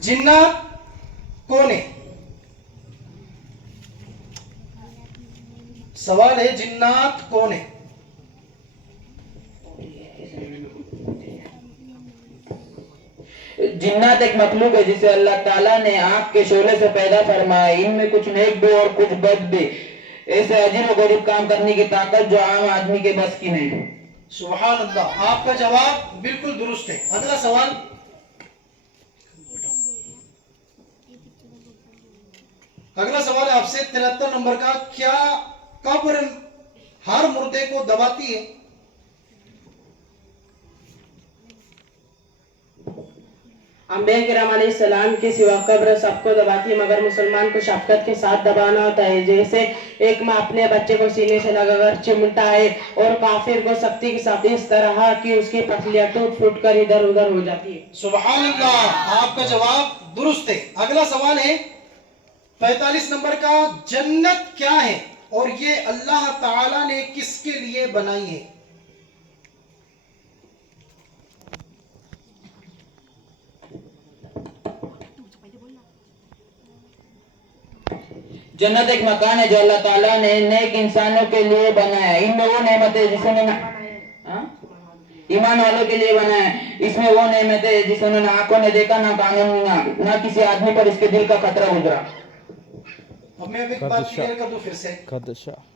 जिन्नात कौन है? सवाल है जिन्नात कौन है? जिन्नात एक मखलूक है जिसे अल्लाह ताला ने आंख के शोले से पैदा फरमाया। इनमें कुछ नेक भी और कुछ बद भी, ऐसे अजीब और गरीब काम करने की ताकत जो आम आदमी के बस की नहीं। सुभान अल्लाह, आपका जवाब बिल्कुल दुरुस्त है। अगला सवाल, अगला सवाल है आपसे 73 नंबर का। क्या कब्र हर मुर्दे को दबाती है? अंबिया किराम अलैहिस्सलाम के सिवा कब्र सबको दबाती है, मगर मुसलमान को शफकत के साथ दबाना होता है। जैसे एक माँ अपने बच्चे को सीने से लगाकर चिमटा है और काफिर को सख्ती के साथ इस तरह कि उसकी पसलियां टूट फूट कर इधर उधर हो जाती है। सुभान अल्लाह, आपका जवाब दुरुस्त है। अगला सवाल है 45 नंबर का। जन्नत क्या है और ये अल्लाह ताला ने किसके लिए बनाई है? जन्नत एक मकान है जो अल्लाह ताला ने नेक इंसानों के लिए बनाया। इनमें वो नेमतें जिसे ईमान वालों के लिए बनाया है। इसमें वो नेमतें जिसे उन्होंने आंखों ने देखा, ना कानों ने, ना किसी आदमी पर इसके दिल का खतरा गुजरा। अब मैं एक बात क्लियर कर दूं फिर से,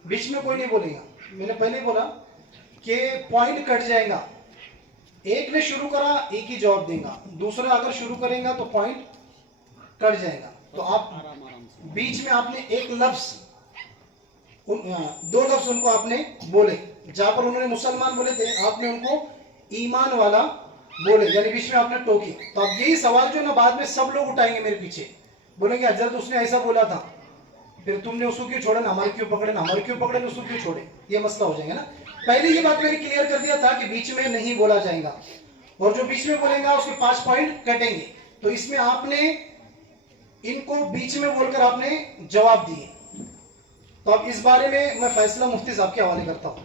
बीच में कोई नहीं बोलेगा। मैंने पहले ही बोला कि पॉइंट कट जाएगा। एक ने शुरू करा, एक ही जवाब देगा, दूसरा अगर शुरू करेगा तो पॉइंट कट जाएगा। तो आप बीच में आपने एक लफ्ज, दो लफ्ज उनको आपने बोले। जहां पर उन्होंने मुसलमान बोले थे, आपने उनको ईमान वाला बोले, यानी बीच में आपने टोकी। तो अब यही सवाल जो ना बाद में सब लोग उठाएंगे मेरे पीछे, बोलेंगे हजरत उसने ऐसा बोला था, फिर तुमने उसको क्यों छोड़ा ना, हमारे क्यों पकड़े ना, हमारे क्यों पकड़े ना, उसको क्यों छोड़े। ये मसला हो जाएगा ना। पहले ये बात मैंने क्लियर कर दिया था कि बीच में नहीं बोला जाएगा, और जो बीच में बोलेगा उसके 5 पॉइंट कटेंगे। तो इसमें आपने इनको बीच में बोलकर आपने जवाब दिए। तो अब इस बारे में मैं फैसला मुफ्ती साहब के हवाले करता हूं।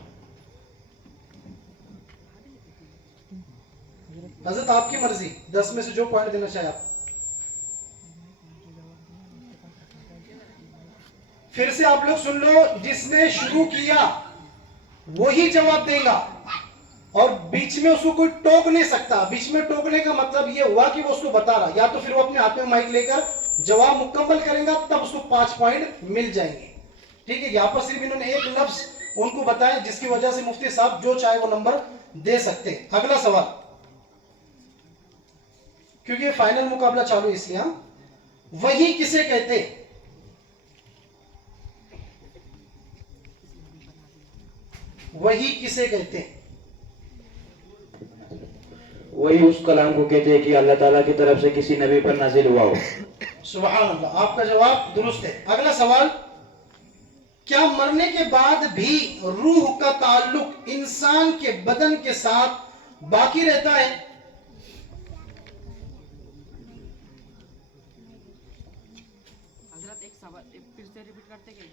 हजरत आपकी मर्जी, 10 में से जो पॉइंट देना चाहे आप। फिर से आप लोग सुन लो, जिसने शुरू किया वही जवाब देगा, और बीच में उसको कोई टोक नहीं सकता। बीच में टोकने का मतलब यह हुआ कि वो उसको बता रहा, या तो फिर वो अपने हाथ में माइक लेकर जवाब मुकम्मल करेगा, तब उसको 5 पॉइंट मिल जाएंगे। ठीक है, यहां पर सिर्फ इन्होंने एक लफ्ज उनको बताया, जिसकी वजह से मुफ्ती साहब जो चाहे वो नंबर दे सकते हैं। अगला सवाल, क्योंकि ये फाइनल मुकाबला चालू इसलिए। वही किसे कहते? वही किसे कहते? वही उस कलाम को कहते हैं कि अल्लाह ताला की तरफ से किसी नबी पर नाजिल हुआ हो। सुभान अल्लाह, आपका जवाब दुरुस्त है। अगला सवाल, क्या मरने के बाद भी रूह का ताल्लुक इंसान के बदन के साथ बाकी रहता है?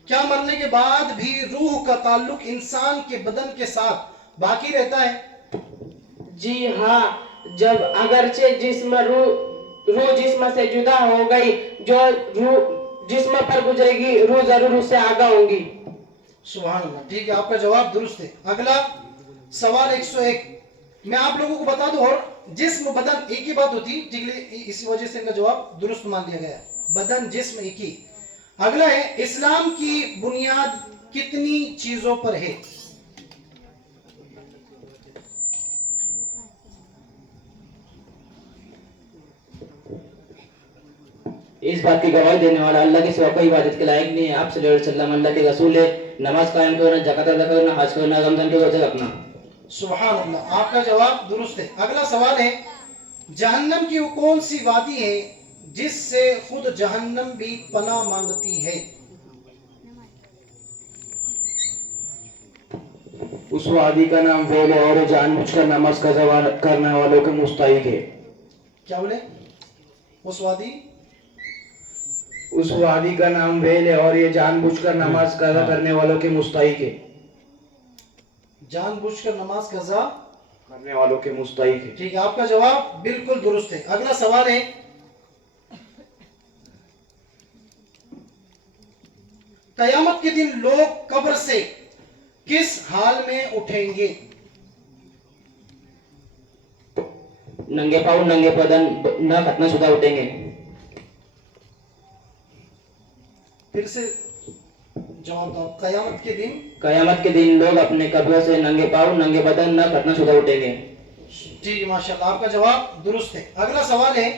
क्या मरने के बाद भी रूह का ताल्लुक इंसान के बदन के साथ बाकी रहता है? जी हाँ, जब अगरचे जिस्म रूह जिस्म से जुदा हो गई, जो रूह जिस्म पर गुजरेगी, रूह जरूर उससे आगा होगी। सुभान अल्लाह, ठीक है, आपका जवाब दुरुस्त है। अगला सवाल 101, मैं आप लोगों को बता दूं, और जिस्म बदन एक ही बात होती, ठीक है, इसी वजह से इनका जवाब दुरुस्त मान लिया गया। बदन जिस्म एक ही। अगला है, इस्लाम की बुनियाद कितनी चीजों पर है? इस बात की गवाही देने वाला अल्लाह के सिवा कोई इबादत के लायक नहीं है। आप सल्लल्लाहु अलैहि वसल्लम अल्लाह के रसूल है। नमाज कायम करना, ज़कात अदा करना, हज करना, रमजान के रोजे रखना। सुभान अल्लाह, आपका जवाब दुरुस्त है। अगला सवाल है, जहन्नम की वो कौन सी वादी है जिससे खुद जहन्नम भी पनाह मांगती है? उस वादी का नाम वेल है और जानबूझकर नमाज कज़ा करने वालों के मुस्तहिक है। क्या बोले? उस वादी का नाम वेल है और ये जानबूझकर नमाज कज़ा करने वालों के मुस्तहिक है। जानबूझकर नमाज कज़ा करने वालों के मुस्तहिक है। ठीक है, आपका जवाब बिल्कुल दुरुस्त है। अगला सवाल है, कयामत के दिन लोग कब्र से किस हाल में उठेंगे? नंगे पाँव नंगे बदन न खतना शुदा उठेंगे। फिर से जवाब दो। कयामत के दिन लोग अपने कब्रों से नंगे पाँव नंगे बदन न खतना शुदा उठेंगे। ठीक है, माशाल्लाह, आपका जवाब दुरुस्त है। अगला सवाल है,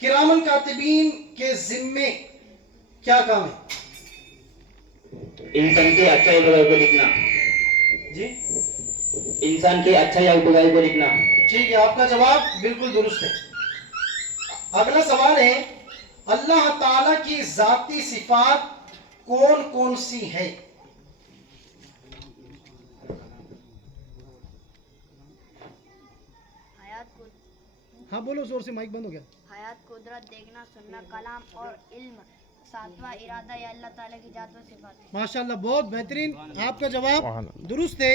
किरामन कातिबीन के जिम्मे क्या काम है? इंसान की अच्छा या बुराई को लिखना। जी, इंसान की अच्छा या बुराई को लिखना। ठीक है, आपका जवाब बिल्कुल दुरुस्त है। अगला सवाल है, अल्लाह ताला की जाती सिफात कौन कौन सी है? हयात को हाँ बोलो, जोर से, माइक बंद हो गया। हयात, कुदरत, देखना, सुनना, कलाम और इल्म। सातवां इरादा या अल्लाह ताला की जात व सिफात। माशाल्लाह, बहुत बेहतरीन, आपका जवाब दुरुस्त है।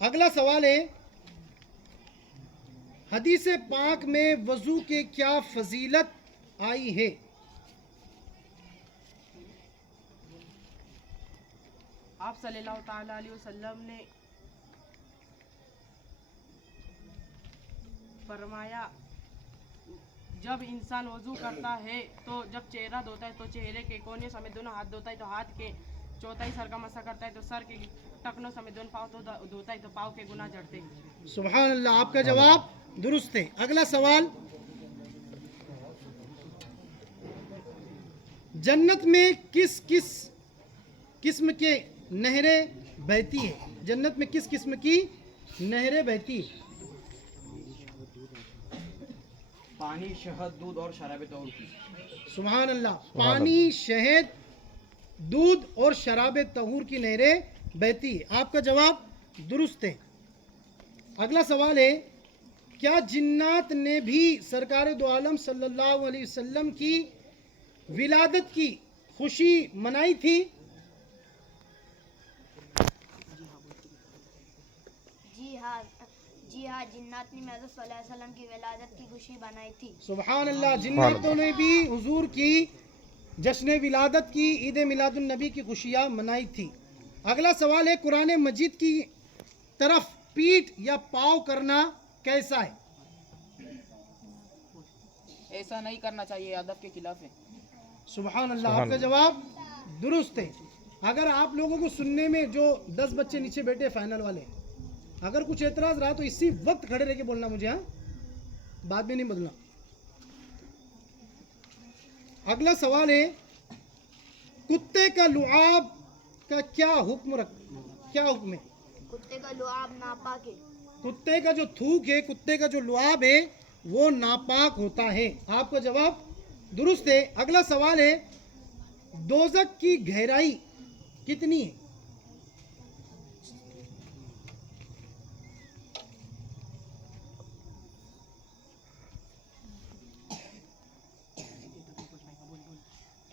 अगला सवाल है, हदीस पाक में वजू के क्या फजीलत आई है? आप सल्लल्लाहु ताला अलैहि वसल्लम ने फरमाया, जब इंसान वजू करता है तो जब चेहरा धोता है तो चेहरे के कोने समेत दोनों हाथ धोता है तो हाथ के चौथाई सर का मसा करता है तो सर के टखनों समेत दोनों पाँव तो धोता है तो पाँव के गुनाह झड़ते हैं। सुभान अल्लाह, आपका जवाब दुरुस्त है। अगला सवाल, जन्नत में किस किस किस्म के नहरें बहती है? जन्नत में किस किस्म की नहरें बहती है? पानी, शहद, दूध और शराब तौर की। सुभान अल्लाह, पानी, शहद, दूध और शराब तहूर की नहरें बहती है। आपका जवाब दुरुस्त है। अगला सवाल है, क्या जिन्नात ने भी सरकार दो आलम सल्लल्लाहु अलैहि वसल्लम की विलादत की खुशी मनाई थी? जी हाँ, जिन्नात ने हज़रत सल्लल्लाहु अलैहि वसल्लम की विलादत की खुशी बनाई थी। सुभान अल्लाह, जिन्नातों ने भी हुजूर की जश्न विलादत की, ईद मिलादुन नबी की खुशियाँ मनाई थी। अगला सवाल है, कुरान मजीद की तरफ पीठ या पाँव करना कैसा है? ऐसा नहीं करना चाहिए, अदब के खिलाफ है। सुभान अल्लाह, आपका जवाब दुरुस्त है। अगर आप लोगों को सुनने में जो 10 बच्चे नीचे बैठे फाइनल वाले, अगर कुछ एतराज रहा तो इसी वक्त खड़े रह के बोलना मुझे, हाँ, बाद में नहीं बदलना। अगला सवाल है, कुत्ते का लुआब का क्या हुक्म है? कुत्ते का लुआब नापाक है। कुत्ते का जो थूक है, कुत्ते का जो लुआब है, वो नापाक होता है। आपका जवाब दुरुस्त है। अगला सवाल है, दोज़ख की गहराई कितनी है?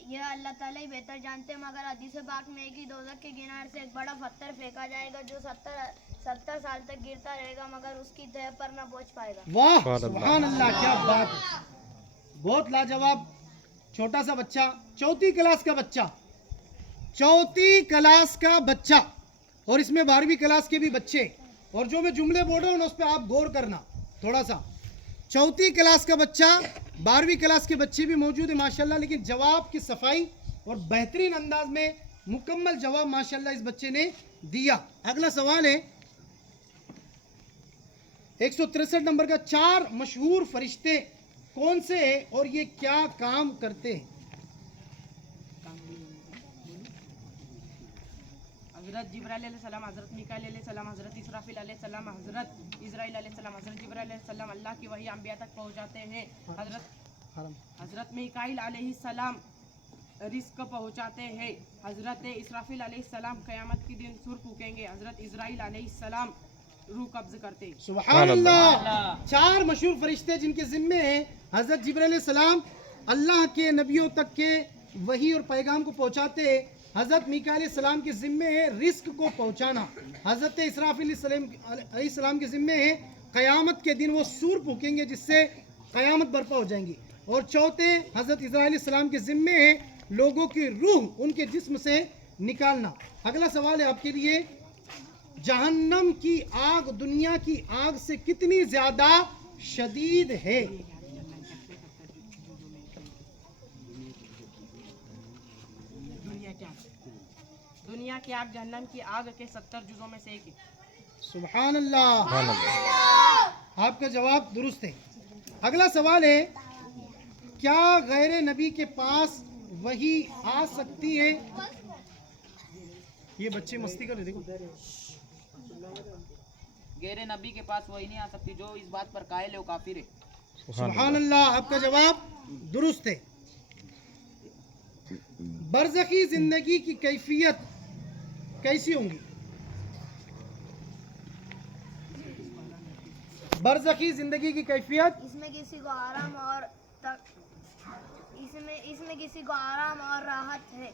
यह अल्लाह ताला ही बेहतर जानते हैं, मगर हदीस पाक में एक ही दोज़ख के किनारे से एक बड़ा पत्थर फेंका जाएगा जो 70 साल तक गिरता रहेगा मगर उसकी तह पर न पहुंच पाएगा। वाह, सुभान अल्लाह, क्या बात है, बहुत लाजवाब। छोटा सा बच्चा, चौथी क्लास का बच्चा, और इसमें 12वीं क्लास के भी बच्चे, और जो मैं जुमले बोल रहा हूँ ना उस पर आप गौर करना थोड़ा सा। चौथी क्लास का बच्चा, 12वीं क्लास के बच्चे भी मौजूद है माशाल्लाह, लेकिन जवाब की सफाई और बेहतरीन अंदाज में मुकम्मल जवाब माशाल्लाह इस बच्चे ने दिया। अगला सवाल है, 163 नंबर का, 4 मशहूर फरिश्ते कौन से हैं और ये क्या काम करते हैं? हज़रत जिब्राइल अलैहिस्सलाम, हज़रत मिकाईल अलैहिस्सलाम, हज़रत इसराफिल अलैहिस्सलाम, हज़रत इज़राइल अलैहिस्सलाम, हज़रत जिब्राइल अलैहिस्सलाम अल्लाह की वही अंबिया तक पहुंचाते हैं। हज़रत मिकाईल अलैहिस्सलाम रिस्क पहुंचाते हैं। हज़रत इसराफिल अलैहिस्सलाम क़यामत के दिन सुर फूकेंगे। हज़रत इज़राइल अलैहिस्सलाम रूह कब्ज़ करते। सुभान अल्लाह, 4 मशहूर फरिश्ते जिनके जिम्मे हैं हज़रत जिब्राइल अलैहिस्सलाम, अल्लाह के नबियों तक के वही और पैगाम को पहुंचाते हैं। हज़रत मिकाईल अलैहिस्सलाम के ज़िम्मे है रिस्क को पहुंचाना। हज़रत इसराफिल अलैहिस्सलाम के ज़िम्मे है क़यामत के दिन वो सूर फूकेंगे जिससे क़यामत बर्पा हो जाएंगी। और चौथे हज़रत इज़राइल अलैहिस्सलाम के ज़िम्मे है लोगों की रूह उनके जिस्म से निकालना। अगला सवाल है आपके लिए, जहन्नम की आग दुनिया की आग से कितनी ज्यादा शदीद है? दुनिया की आग जहन्नम की आग के 70 जुजों में से एक है। सुभान अल्लाह, आपका जवाब दुरुस्त है। अगला सवाल है, क्या गैर नबी के पास वही आ सकती है? ये बच्चे मस्ती कर रहे, देखो। गैर नबी के पास वही नहीं आ सकती, जो इस बात पर कायल है वो काफिर है। सुभान अल्लाह, आपका जवाब दुरुस्त है। बरज़खी जिंदगी की कैफियत कैसी होंगी? बरज़खी जिंदगी की कैफियत इसमें किसी को आराम और इसमें किसी को आराम और राहत है।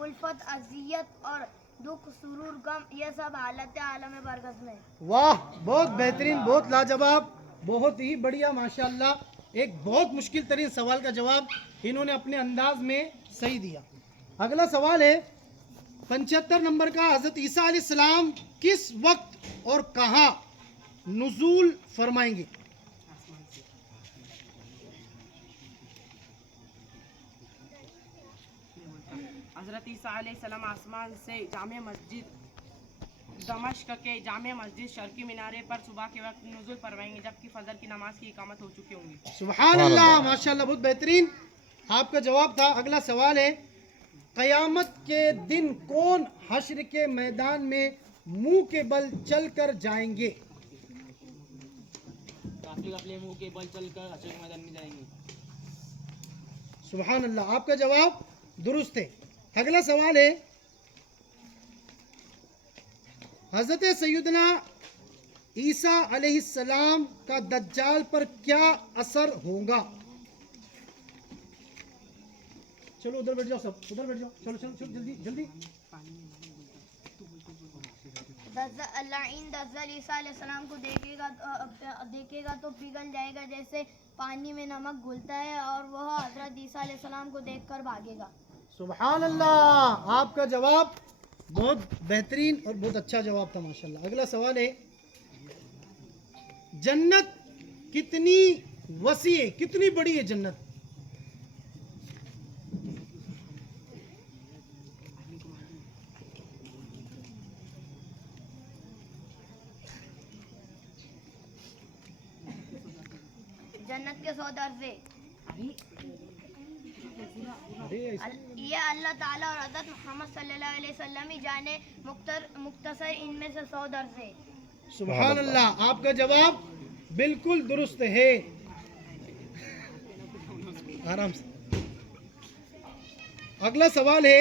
उल्फत, अजियत और दुख, सुरूर, गम, ये सब हालत आलम बरगज़ में। वाह, बहुत बेहतरीन, बहुत लाजवाब, बहुत ही बढ़िया, माशाल्लाह। एक बहुत मुश्किल तरीन सवाल का जवाब इन्होंने अपने अंदाज में सही दिया। अगला सवाल है 75 नंबर का, हज़रत ईसा अलैहिस्सलाम किस वक्त और कहाँ नुज़ूल फरमाएंगे? हज़रत ईसा अलैहिस्सलाम आसमान से जामे मस्जिद दमश्क के जामे मस्जिद शर्की मीनारे पर सुबह के वक्त नुज़ूल फरमाएंगे, जबकि फजर की नमाज की इकामत हो चुकी होंगी। सुभान अल्लाह, माशाल्लाह, बहुत बेहतरीन आपका जवाब था। अगला सवाल है, क़यामत के दिन कौन हश्र के मैदान में मुंह के बल चल कर जाएंगे? अपने मुंह के बल चलकर हश्र के मैदान में जाएंगे। सुभान अल्लाह, आपका जवाब दुरुस्त है। अगला सवाल है, हज़रत सैयदना ईसा अलैहिस्सलाम का दज्जाल पर क्या असर होगा? चलो उधर बैठ जाओ, सब उधर बैठ जाओ, चलो चलो चलो, जल्दी जल्दी। दज्जाल ईसा अलैहिस्सलाम को देखेगा तो पिघल जाएगा, जैसे पानी में नमक घुलता है, और वह हजरत ईसा अलैहिस्सलाम को देखकर भागेगा। सुभान अल्लाह, आपका जवाब बहुत बेहतरीन और बहुत अच्छा जवाब था, माशाल्लाह। अगला सवाल है, जन्नत कितनी वसी है, कितनी बड़ी है जन्नत? जन्नत के 100 दर्जे। ये अल्लाह ताला और हज़रत मोहम्मद सल्लल्लाहु अलैहि वसल्लम ही जाने, मुख्तसर इनमें से 100 दर्जे। सुभान अल्लाह, आपका जवाब बिल्कुल दुरुस्त है। आराम से। अगला सवाल है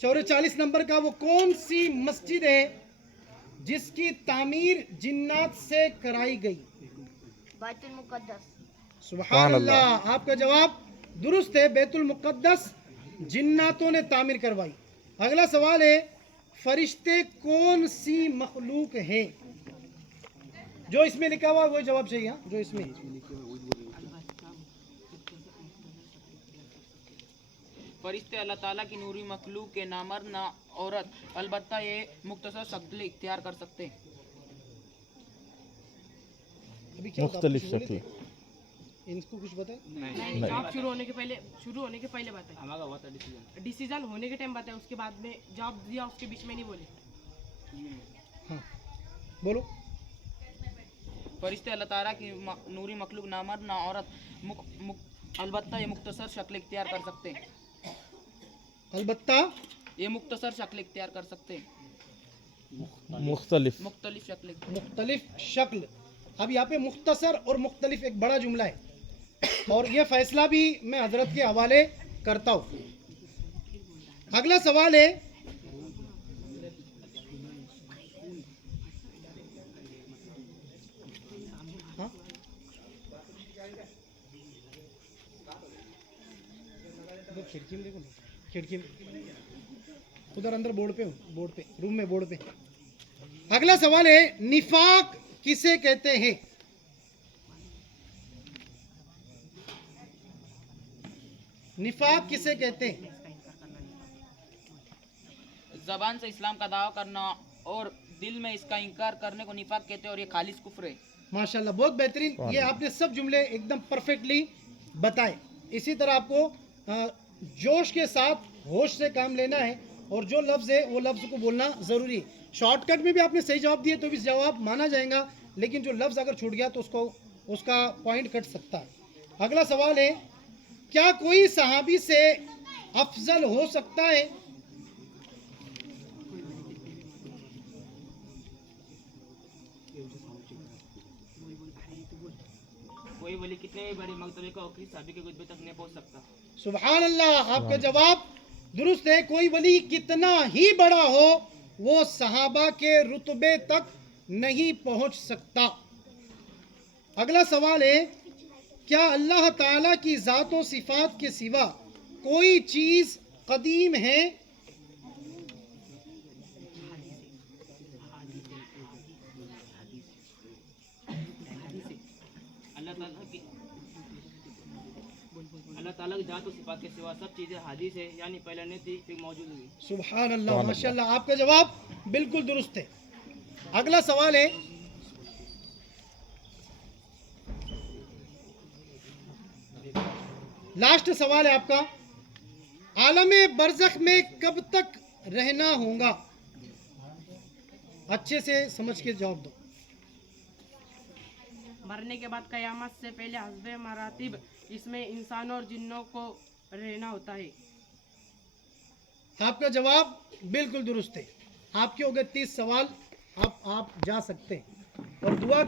44 नंबर का, वो कौन सी मस्जिद है जिसकी तामीर जिन्नात से कराई गई? बैतुल मुक़द्दस। सुभान अल्लाह, आपका जवाब दुरुस्त है, बैतुल मुक़द्दस जिन्नातों ने तामीर करवाई। अगला सवाल है, फरिश्ते कौन सी मखलूक है? जो इसमें लिखा हुआ वो जवाब चाहिए। हाँ, जो इसमें फरिश्ते अल्लाह ताला की नूरी मखलूक के नामर्द ना औरत, अलबत्ता ये मुख्तसर शक्ल इख्तियार कर सकते हैं। अभी क्या मुख्तलिफ शक्ल, इनको कुछ बताए? नहीं, जॉब शुरू होने के पहले बताए। हमारा हुआ था डिसीजन होने के टाइम बताया, उसके बाद में जॉब दिया, उसके बीच में नहीं बोले। हाँ, बोलो। फरिश्ते अल्लाह ताला की नूरी मखलूक नामर्द ना औरत, अलबत्ता ये मुख्तसर शक्ल इख्तियार कर सकते हैं। अलबत्ता ये मुख्तसर शक्ल इख्तियार कर सकते हैं। मुख्तलिफ शक्ल। अब यहाँ पे मुख्तसर और मुख्तलिफ एक बड़ा जुमला है, और यह फैसला भी मैं हजरत के हवाले करता हूँ। अगला सवाल है, हाँ? खिड़की में देखो ना, खिड़की में, उधर अंदर बोर्ड पे रूम में बोर्ड पे। अगला सवाल है, निफाक किसे कहते हैं? निफाक किसे कहते हैं? जबान से इस्लाम का दावा करना और दिल में इसका इनकार करने को निफाक कहते हैं और ये खालिस कुफ्र है। माशाल्लाह, बहुत बेहतरीन। ये आपने सब जुमले एकदम परफेक्टली बताए। इसी तरह आपको जोश के साथ होश से काम लेना है और जो लफ्ज़ है वो लफ्ज़ को बोलना ज़रूरी है। शॉर्टकट में भी आपने सही जवाब दिए तो भी जवाब माना जाएगा, लेकिन जो लफ्ज़ अगर छूट गया तो उसका पॉइंट कट सकता है। अगला सवाल है, क्या कोई सहाबी से अफजल हो सकता है? कोई वली कितने भी बड़े मर्तबे का होकर साहबी के रुतबे तक नहीं पहुंच सकता। सुभान अल्लाह, आपका जवाब दुरुस्त है। कोई वली कितना ही बड़ा हो वो सहाबा के रुतबे तक नहीं पहुंच सकता। अगला सवाल है, क्या अल्लाह ताला की ज़ात व सिफात के सिवा कोई चीज़ कदीम है? अल्लाह ताला की जात और सिफात के सिवा सब चीज़ें हादिस है, यानी पहले नहीं थी फिर मौजूद हुई। सुभान अल्लाह, माशाल्लाह, आपका जवाब बिल्कुल दुरुस्त है। अगला सवाल है, लास्ट सवाल है आपका, आलमे बरज़ख में कब तक रहना होगा? अच्छे से समझ के जवाब दो। मरने के बाद कयामत से पहले हस्बे मरातिब, इसमें इंसानों और जिन्नों को रहना होता है। आपका जवाब बिल्कुल दुरुस्त है। आपके हो गए 30 सवाल। आप जा सकते हैं और दुआ